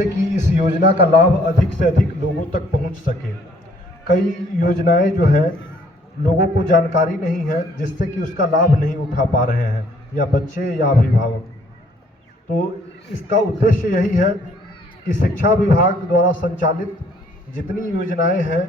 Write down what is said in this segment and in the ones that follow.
जिससे कि इस योजना का लाभ अधिक से अधिक लोगों तक पहुंच सके। कई योजनाएं जो है लोगों को जानकारी नहीं है, जिससे कि उसका लाभ नहीं उठा पा रहे हैं, या बच्चे या अभिभावक। तो इसका उद्देश्य यही है कि शिक्षा विभाग द्वारा संचालित जितनी योजनाएं हैं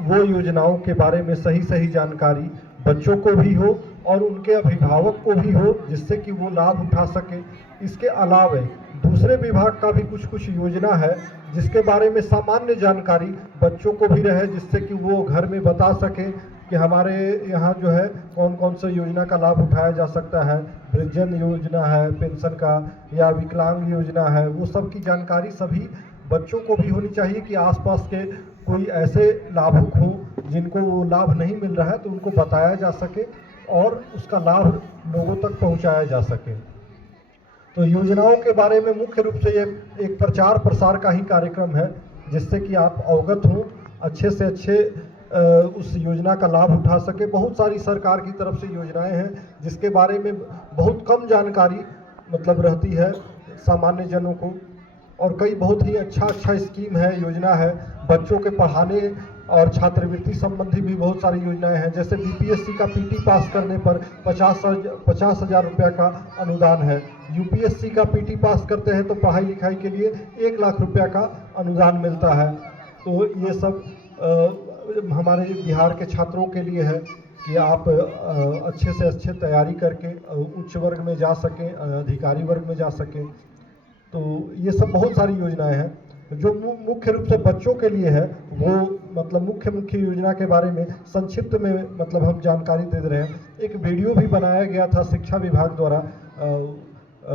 वो योजनाओं के बारे में सही जानकारी बच्चों को भी हो और उनके अभिभावक को भी हो, जिससे कि वो लाभ उठा सके। इसके अलावा दूसरे विभाग का भी कुछ योजना है जिसके बारे में सामान्य जानकारी बच्चों को भी रहे, जिससे कि वो घर में बता सकें कि हमारे यहाँ जो है कौन कौन सा योजना का लाभ उठाया जा सकता है। वृद्धजन योजना है, पेंशन का, या विकलांग योजना है, वो सब की जानकारी सभी बच्चों को भी होनी चाहिए कि आसपास के कोई ऐसे लाभुक हों जिनको वो लाभ नहीं मिल रहा है, तो उनको बताया जा सके और उसका लाभ लोगों तक पहुंचाया जा सके। तो योजनाओं के बारे में मुख्य रूप से ये एक प्रचार प्रसार का ही कार्यक्रम है, जिससे कि आप अवगत हों, अच्छे से अच्छे उस योजना का लाभ उठा सके। बहुत सारी सरकार की तरफ से योजनाएं हैं जिसके बारे में बहुत कम जानकारी मतलब रहती है सामान्य जनों को, और कई बहुत ही अच्छा स्कीम है, योजना है। बच्चों के पढ़ाने और छात्रवृत्ति संबंधी भी बहुत सारी योजनाएं हैं। जैसे बीपीएससी का पीटी पास करने पर 50,000 रुपया का अनुदान है। यूपीएससी का पीटी पास करते हैं तो पढ़ाई लिखाई के लिए 1 लाख रुपया का अनुदान मिलता है। तो ये सब हमारे बिहार के छात्रों के लिए है कि आप अच्छे से अच्छे तैयारी करके उच्च वर्ग में जा सकें, अधिकारी वर्ग में जा सकें। तो ये सब बहुत सारी योजनाएं हैं जो मुख्य रूप से बच्चों के लिए है। वो मतलब मुख्य योजना के बारे में संक्षिप्त में मतलब हम जानकारी दे रहे हैं। एक वीडियो भी बनाया गया था शिक्षा विभाग द्वारा,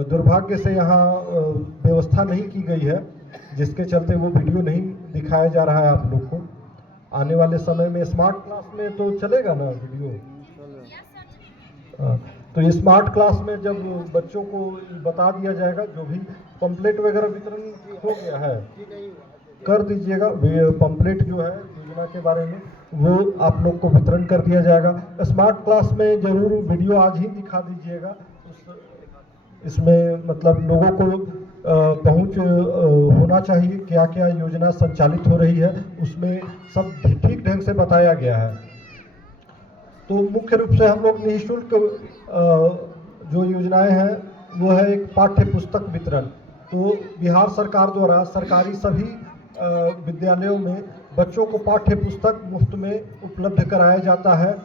दुर्भाग्य से यहाँ व्यवस्था नहीं की गई है, जिसके चलते वो वीडियो नहीं दिखाया जा रहा है आप लोग को। आने वाले समय में स्मार्ट क्लास में तो चलेगा ना वीडियो। तो स्मार्ट क्लास में जब बच्चों को बता दिया जाएगा, जो भी पंपलेट वगैरह वितरण हो गया है कर दीजिएगा। पंपलेट जो है योजना के बारे में वो आप लोग को वितरण कर दिया जाएगा। स्मार्ट क्लास में जरूर वीडियो आज ही दिखा दीजिएगा। इसमें मतलब लोगों को पहुंच होना चाहिए, क्या क्या योजना संचालित हो रही है उसमें सब ठीक ढंग से बताया गया है। तो मुख्य रूप से हम लोग निःशुल्क जो योजनाएं हैं वो है एक पाठ्य पुस्तक वितरण। तो बिहार सरकार द्वारा सरकारी सभी विद्यालयों में बच्चों को पाठ्य पुस्तक मुफ्त में उपलब्ध कराया जाता है।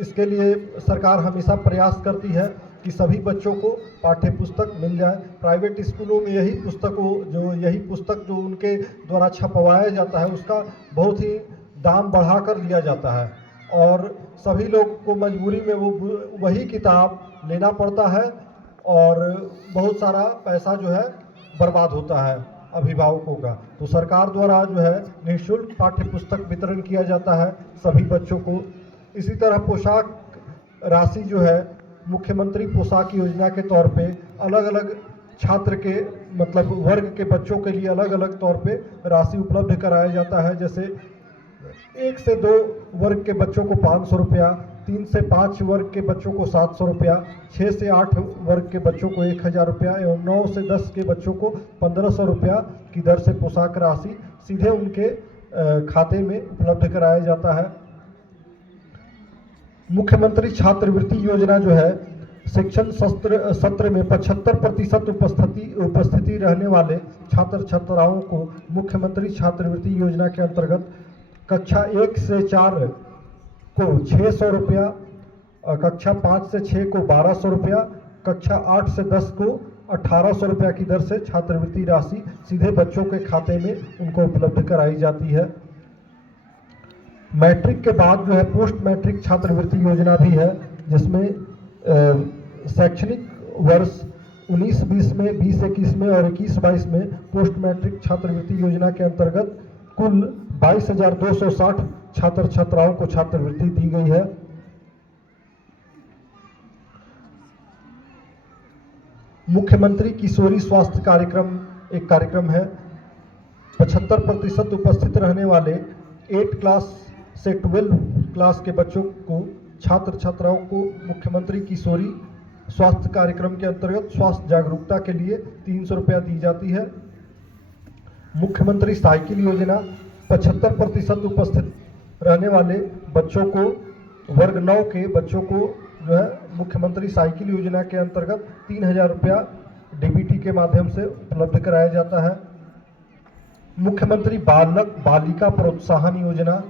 इसके लिए सरकार हमेशा प्रयास करती है कि सभी बच्चों को पाठ्य पुस्तक मिल जाए। प्राइवेट स्कूलों में यही पुस्तक जो उनके द्वारा छपवाया जाता है उसका बहुत ही दाम बढ़ाकर लिया जाता है, और सभी लोग को मजबूरी में वही किताब लेना पड़ता है, और बहुत सारा पैसा जो है बर्बाद होता है अभिभावकों का। तो सरकार द्वारा जो है निःशुल्क पाठ्य पुस्तक वितरण किया जाता है सभी बच्चों को। इसी तरह पोशाक राशि जो है मुख्यमंत्री पोशाक योजना के तौर पे अलग अलग छात्र के मतलब वर्ग के बच्चों के लिए अलग अलग तौर पे राशि उपलब्ध कराया जाता है। जैसे 1 से 2 वर्ग के बच्चों को 500 रुपया, 3 से 5 वर्ग के बच्चों को 700 रुपया, 6 से 8 वर्ग के बच्चों को 1000 रुपया एवं 9 से 10 के बच्चों को 1500 रुपया की दर से पोशाक राशि सीधे उनके खाते में उपलब्ध कराया जाता है। मुख्यमंत्री छात्रवृत्ति योजना जो है शिक्षण सत्र में 75% उपस्थिति रहने वाले छात्र छात्राओं को मुख्यमंत्री छात्रवृत्ति योजना के अंतर्गत कक्षा 1 से 4 को 600 रुपया, कक्षा 5 से 6 को 1200 रुपया, कक्षा 8 से 10 को 1800 रुपया की दर से छात्रवृत्ति राशि सीधे बच्चों के खाते में उनको उपलब्ध कराई जाती है। मैट्रिक के बाद जो है पोस्ट मैट्रिक छात्रवृत्ति योजना भी है, जिसमें शैक्षणिक वर्ष 19-20 में, 20-21 में और 21-22 में पोस्ट मैट्रिक छात्रवृत्ति योजना के अंतर्गत कुल 22,260 छात्र छात्राओं को छात्रवृत्ति दी गई है। मुख्यमंत्री किशोरी स्वास्थ्य कार्यक्रम एक कार्यक्रम है। 75% उपस्थित रहने वाले 8 क्लास से 12 क्लास के बच्चों को छात्र छात्राओं को मुख्यमंत्री किशोरी स्वास्थ्य कार्यक्रम के अंतर्गत स्वास्थ्य जागरूकता के लिए 300 रुपया दी जाती है। मुख्यमंत्री साइकिल योजना 75% उपस्थित रहने वाले बच्चों को, वर्ग 9 के बच्चों को जो है मुख्यमंत्री साइकिल योजना के अंतर्गत 3000 रुपया डीबीटी के माध्यम से उपलब्ध कराया जाता है। मुख्यमंत्री बालक बालिका प्रोत्साहन योजना,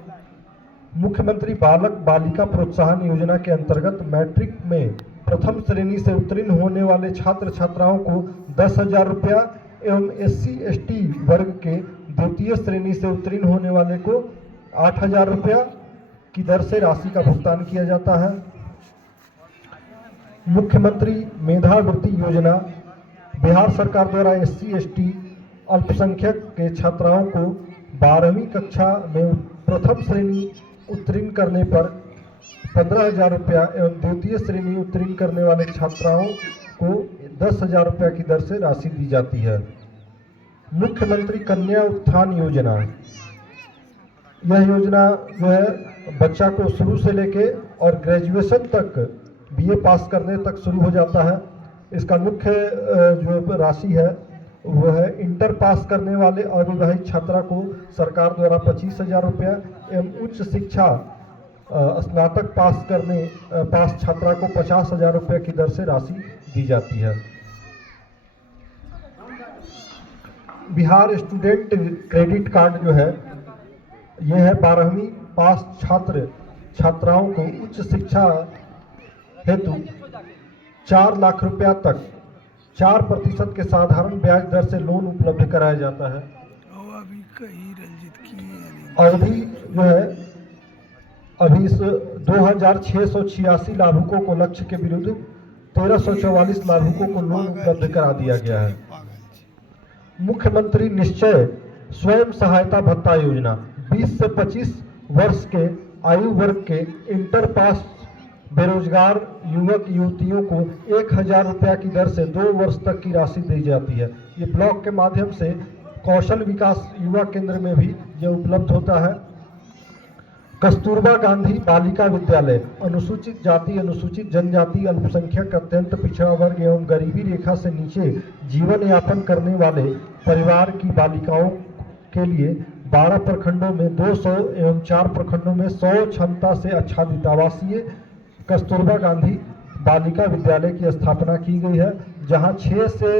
मुख्यमंत्री बालक बालिका प्रोत्साहन योजना के अंतर्गत मैट्रिक में प्रथम श्रेणी से उत्तीर्ण होने वाले छात्र छात्राओं को 10,000 रुपया एवं SC/ST वर्ग के द्वितीय श्रेणी से उत्तीर्ण होने वाले को 8,000 रुपया की दर से राशि का भुगतान किया जाता है। मुख्यमंत्री मेधावृत्ति योजना, बिहार सरकार द्वारा SC/ST अल्पसंख्यक के छात्राओं को 12वीं कक्षा में प्रथम श्रेणी उत्तीर्ण करने पर 15,000 रुपया एवं द्वितीय श्रेणी उत्तीर्ण करने वाले छात्राओं को 10,000 रुपया की दर से राशि दी जाती है। मुख्यमंत्री कन्या उत्थान योजना, यह योजना जो है बच्चा को शुरू से लेके और ग्रेजुएशन तक BA पास करने तक शुरू हो जाता है। इसका मुख्य जो राशि है वह है इंटर पास करने वाले अविवाहित छात्रा को सरकार द्वारा 25,000 रुपया एवं उच्च शिक्षा स्नातक पास छात्रा को 50,000 रुपये की दर से राशि दी जाती है। बिहार स्टूडेंट क्रेडिट कार्ड जो है यह है 12वीं पास छात्राओं को उच्च शिक्षा हेतु 4 लाख रुपया तक 4% के साधारण ब्याज दर से लोन उपलब्ध कराया जाता है। अवधि जो है अभी इस 2,686 लाभुकों को लक्ष्य के विरुद्ध 1,344 लाभुकों को लोन उपलब्ध करा दिया गया है। मुख्यमंत्री निश्चय स्वयं सहायता भत्ता योजना, 20 से 25 वर्ष के आयु वर्ग के इंटर पास बेरोजगार युवक युवतियों को 1,000 रुपया की दर से 2 वर्ष तक की राशि दी जाती है। ये ब्लॉक के माध्यम से कौशल विकास युवा केंद्र में भी ये उपलब्ध होता है। कस्तूरबा गांधी बालिका विद्यालय, अनुसूचित जाति अनुसूचित जनजाति अल्पसंख्यक अत्यंत पिछड़ा वर्ग एवं गरीबी रेखा से नीचे जीवन यापन करने वाले परिवार की बालिकाओं के लिए 12 प्रखंडों में 200 एवं 4 प्रखंडों में 100 क्षमता से आच्छादित आवासीय कस्तूरबा गांधी बालिका विद्यालय की स्थापना की गई है, जहां 6 से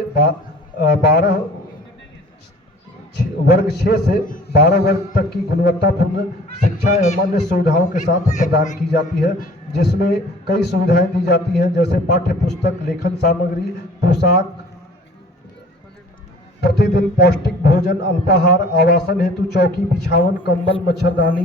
12 वर्ग तक की गुणवत्तापूर्ण शिक्षा एवं अन्य सुविधाओं के साथ प्रदान की जाती है, जिसमें कई सुविधाएं दी जाती हैं जैसे पाठ्य पुस्तक, लेखन सामग्री, पोशाक, प्रतिदिन पौष्टिक भोजन, अल्पाहार, आवासन हेतु चौकी, बिछावन, कंबल, मच्छरदानी,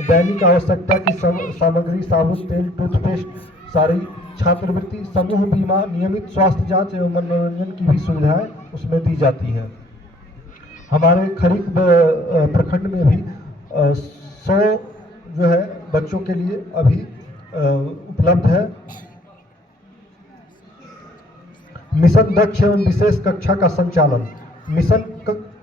दैनिक आवश्यकता की सामग्री, साबुन, तेल, टूथपेस्ट, सारी छात्रवृत्ति, समूह बीमा, नियमित स्वास्थ्य जांच एवं मनोरंजन की भी सुविधाएं उसमें दी जाती हैं। हमारे खरीक प्रखंड में भी 100 जो है बच्चों के लिए अभी उपलब्ध है। मिशन दक्ष एवं विशेष कक्षा का संचालन,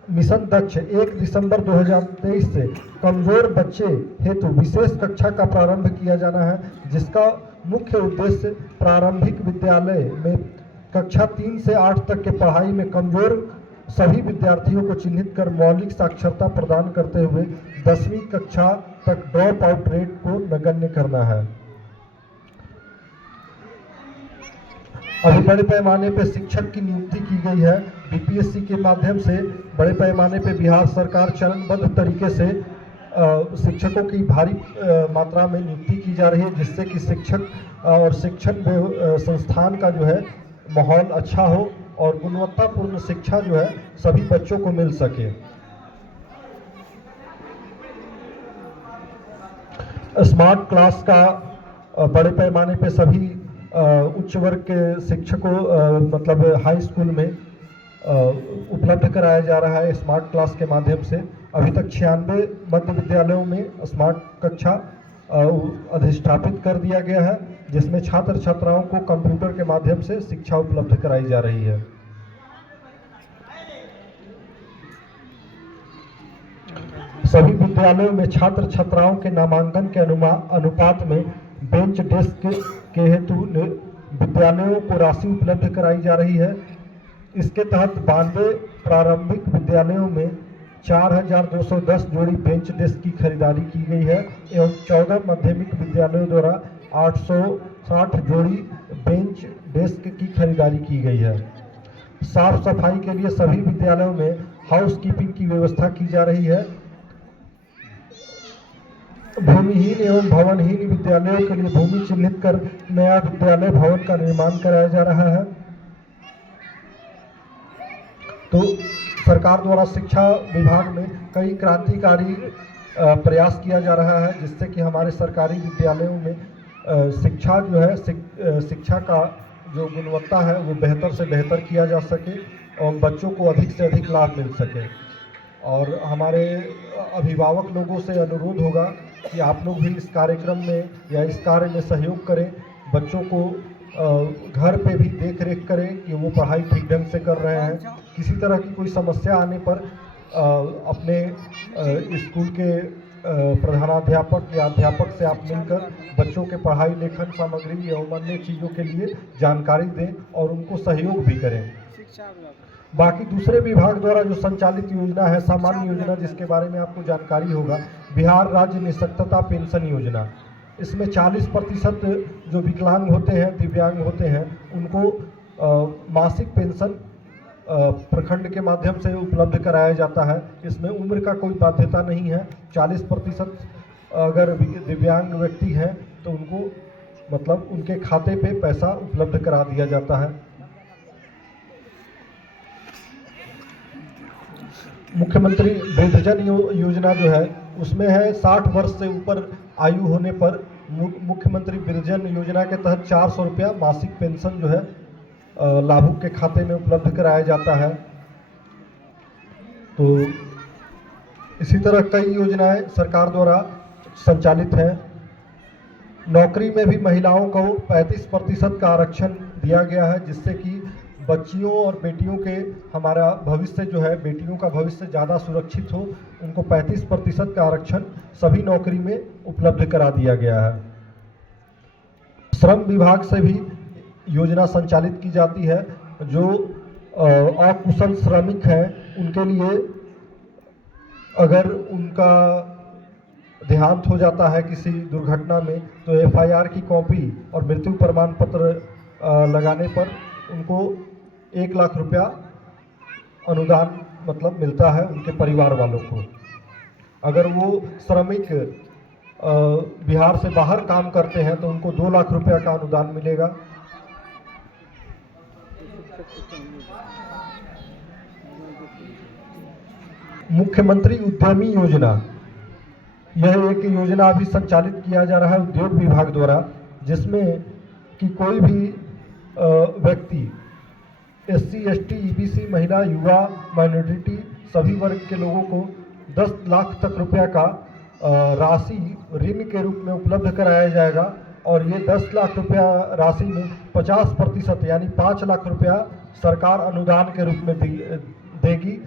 मिशन दक्ष 1 दिसंबर 2023 से कमजोर बच्चे हेतु विशेष कक्षा का प्रारंभ किया जाना है, जिसका मुख्य उद्देश्य प्रारंभिक विद्यालय में कक्षा 3 से 8 तक के पढ़ाई में कमजोर सभी विद्यार्थियों को चिन्हित कर मौलिक साक्षरता प्रदान करते हुए 10वीं कक्षा तक ड्रॉप आउट रेट को नगण्य करना है। अभी बड़े पैमाने पर शिक्षक की नियुक्ति की गई है। BPSC के माध्यम से बड़े पैमाने पर बिहार सरकार चरणबद्ध तरीके से शिक्षकों की भारी मात्रा में नियुक्ति की जा रही है, जिससे कि शिक्षक और शिक्षण संस्थान का जो है माहौल अच्छा हो और गुणवत्तापूर्ण शिक्षा जो है सभी बच्चों को मिल सके। स्मार्ट क्लास का बड़े पैमाने पे सभी उच्च वर्ग के शिक्षकों मतलब हाई स्कूल में उपलब्ध कराया जा रहा है स्मार्ट क्लास के माध्यम से। अभी तक 96 मध्य विद्यालयों में स्मार्ट कक्षा अधिष्ठापित कर दिया गया है, जिसमें छात्र छात्राओं को कंप्यूटर के माध्यम से शिक्षा उपलब्ध कराई जा रही है। सभी विद्यालयों में छात्र छात्राओं के नामांकन के अनुपात में बेंच डेस्क के हेतु विद्यालयों को राशि उपलब्ध कराई जा रही है। इसके तहत 92 प्रारंभिक विद्यालयों में 4,210 जोड़ी बेंच डेस्क की खरीदारी की गई है एवं 14 माध्यमिक विद्यालयों द्वारा 860 जोड़ी बेंच डेस्क की खरीदारी की गई है। साफ सफाई के लिए सभी विद्यालयों में हाउस कीपिंग की व्यवस्था की जा रही है। भूमिहीन एवं भवनहीन विद्यालयों के लिए भूमि चिन्हित कर नया विद्यालय भवन का निर्माण कराया जा रहा है। तो सरकार द्वारा शिक्षा विभाग में कई क्रांतिकारी प्रयास किया जा रहा है, जिससे कि हमारे सरकारी विद्यालयों में शिक्षा जो है शिक्षा का जो गुणवत्ता है वो बेहतर से बेहतर किया जा सके और बच्चों को अधिक से अधिक लाभ मिल सके। और हमारे अभिभावक लोगों से अनुरोध होगा कि आप लोग भी इस कार्यक्रम में या इस कार्य में सहयोग करें, बच्चों को घर पे भी देख रेख करें कि वो पढ़ाई ठीक ढंग से कर रहे हैं। किसी तरह की कोई समस्या आने पर अपने स्कूल के प्रधानाध्यापक या अध्यापक से आप मिलकर बच्चों के पढ़ाई लेखन सामग्री एवं अन्य चीज़ों के लिए जानकारी दें और उनको सहयोग भी करें। बाकी दूसरे विभाग द्वारा जो संचालित योजना है, सामान्य योजना, जिसके बारे में आपको जानकारी होगा, बिहार राज्य निःशक्तता पेंशन योजना। इसमें 40% जो विकलांग होते हैं, दिव्यांग होते हैं, उनको मासिक पेंशन प्रखंड के माध्यम से उपलब्ध कराया जाता है। इसमें उम्र का कोई बाध्यता नहीं है। 40% अगर दिव्यांग व्यक्ति हैं तो उनको मतलब उनके खाते पे पैसा उपलब्ध करा दिया जाता है। मुख्यमंत्री वृद्धजन योजना जो है उसमें है 60 वर्ष से ऊपर आयु होने पर मुख्यमंत्री वृद्धजन योजना के तहत 400 रुपया मासिक पेंशन जो है लाभुक के खाते में उपलब्ध कराया जाता है। तो इसी तरह कई योजनाएं सरकार द्वारा संचालित हैं। नौकरी में भी महिलाओं को 35% का आरक्षण दिया गया है, जिससे कि बच्चियों और बेटियों के हमारा भविष्य जो है, बेटियों का भविष्य ज़्यादा सुरक्षित हो, उनको 35% का आरक्षण सभी नौकरी में उपलब्ध करा दिया गया है। श्रम विभाग से भी योजना संचालित की जाती है। जो अकुशल श्रमिक हैं उनके लिए अगर उनका देहांत हो जाता है किसी दुर्घटना में, तो FIR की कॉपी और मृत्यु प्रमाण पत्र लगाने पर उनको 1 लाख रुपया अनुदान मतलब मिलता है उनके परिवार वालों को। अगर वो श्रमिक बिहार से बाहर काम करते हैं तो उनको 2 लाख रुपया का अनुदान मिलेगा। मुख्यमंत्री उद्यमी योजना, यह एक योजना अभी संचालित किया जा रहा है उद्योग विभाग द्वारा, जिसमें कि कोई भी व्यक्ति SC, ST, EBC, महिला, युवा, माइनॉरिटी सभी वर्ग के लोगों को 10 लाख तक रुपया का राशि ऋण के रूप में उपलब्ध कराया जाएगा। और ये 10 लाख रुपया राशि में 50% यानी 5 लाख रुपया सरकार अनुदान के रूप में देगी।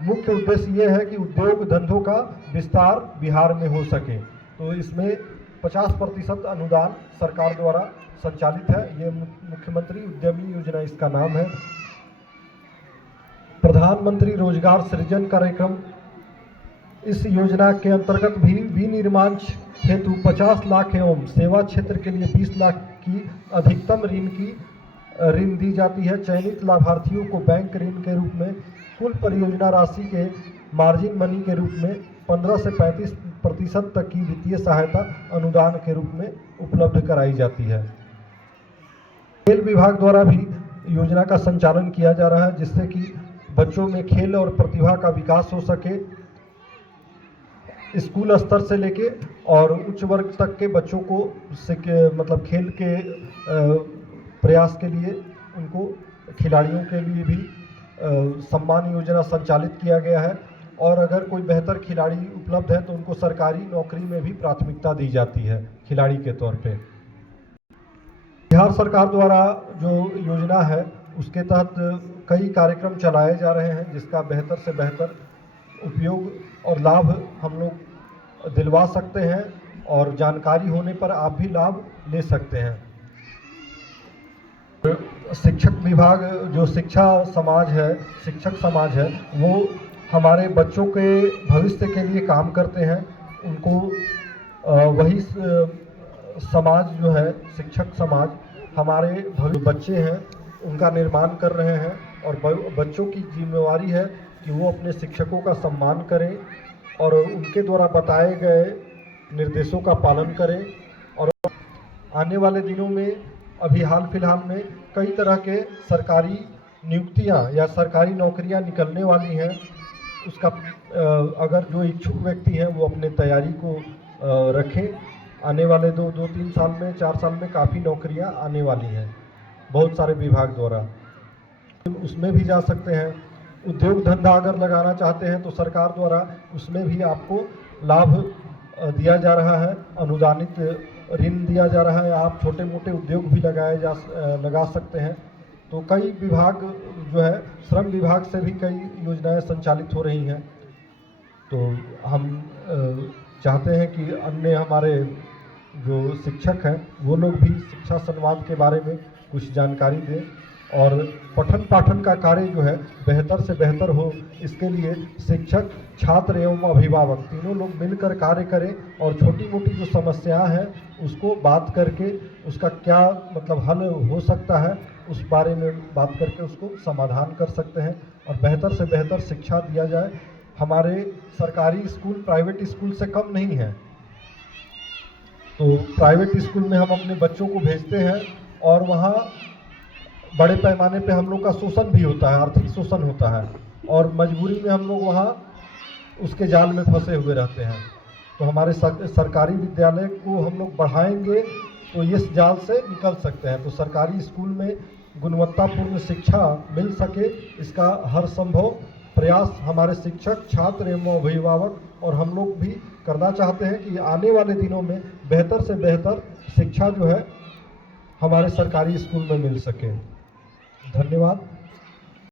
मुख्य उद्देश्य ये है कि उद्योग धंधों का विस्तार बिहार में हो सके। तो इसमें 50% अनुदान सरकार द्वारा संचालित है। ये मुख्यमंत्री उद्यमी योजना इसका नाम है। प्रधानमंत्री रोजगार सृजन कार्यक्रम, इस योजना के अंतर्गत भी विनिर्माण हेतु 50 लाख एवं सेवा क्षेत्र के लिए 20 लाख की अधिकतम ऋण दी जाती है। चयनित लाभार्थियों को बैंक ऋण के रूप में कुल परियोजना राशि के मार्जिन मनी के रूप में 15 से 35% तक की वित्तीय सहायता अनुदान के रूप में उपलब्ध कराई जाती है। खेल विभाग द्वारा भी योजना का संचालन किया जा रहा है, जिससे कि बच्चों में खेल और प्रतिभा का विकास हो सके। स्कूल स्तर से लेके और उच्च वर्ग तक के बच्चों को मतलब खेल के प्रयास के लिए उनको खिलाड़ियों के लिए भी सम्मान योजना संचालित किया गया है। और अगर कोई बेहतर खिलाड़ी उपलब्ध है तो उनको सरकारी नौकरी में भी प्राथमिकता दी जाती है खिलाड़ी के तौर पे। बिहार सरकार द्वारा जो योजना है उसके तहत कई कार्यक्रम चलाए जा रहे हैं, जिसका बेहतर से बेहतर उपयोग और लाभ हम लोग दिलवा सकते हैं और जानकारी होने पर आप भी लाभ ले सकते हैं। शिक्षक विभाग जो शिक्षक समाज है वो हमारे बच्चों के भविष्य के लिए काम करते हैं। उनको वही समाज जो है शिक्षक समाज हमारे बच्चे हैं उनका निर्माण कर रहे हैं और बच्चों की जिम्मेवारी है कि वो अपने शिक्षकों का सम्मान करें और उनके द्वारा बताए गए निर्देशों का पालन करें। और आने वाले दिनों में अभी हाल फिलहाल में कई तरह के सरकारी नियुक्तियां या सरकारी नौकरियां निकलने वाली हैं। उसका अगर जो इच्छुक व्यक्ति हैं वो अपने तैयारी को रखें। आने वाले 2-3 साल में 4 साल में काफ़ी नौकरियां आने वाली हैं बहुत सारे विभाग द्वारा, उसमें भी जा सकते हैं। उद्योग धंधा अगर लगाना चाहते हैं तो सरकार द्वारा उसमें भी आपको लाभ दिया जा रहा है, अनुदानित ऋण दिया जा रहा है। आप छोटे मोटे उद्योग भी लगा सकते हैं। तो कई विभाग जो है श्रम विभाग से भी कई योजनाएं संचालित हो रही हैं। तो हम चाहते हैं कि अन्य हमारे जो शिक्षक हैं वो लोग भी शिक्षा संवाद के बारे में कुछ जानकारी दें और पठन पाठन का कार्य जो है बेहतर से बेहतर हो, इसके लिए शिक्षक, छात्र एवं अभिभावक तीनों लोग मिलकर कार्य करें और छोटी मोटी जो समस्याएं हैं उसको बात करके उसका क्या मतलब हल हो सकता है उस बारे में बात करके उसको समाधान कर सकते हैं और बेहतर से बेहतर शिक्षा दिया जाए। हमारे सरकारी स्कूल प्राइवेट स्कूल से कम नहीं है। तो प्राइवेट स्कूल में हम अपने बच्चों को भेजते हैं और वहाँ बड़े पैमाने पे हम लोग का शोषण भी होता है, आर्थिक शोषण होता है और मजबूरी में हम लोग वहाँ उसके जाल में फंसे हुए रहते हैं। तो हमारे सरकारी विद्यालय को हम लोग बढ़ाएंगे तो इस जाल से निकल सकते हैं। तो सरकारी स्कूल में गुणवत्तापूर्ण शिक्षा मिल सके, इसका हर संभव प्रयास हमारे शिक्षक, छात्र एवं अभिभावक और हम लोग भी करना चाहते हैं कि आने वाले दिनों में बेहतर से बेहतर शिक्षा जो है हमारे सरकारी स्कूल में मिल सके। धन्यवाद।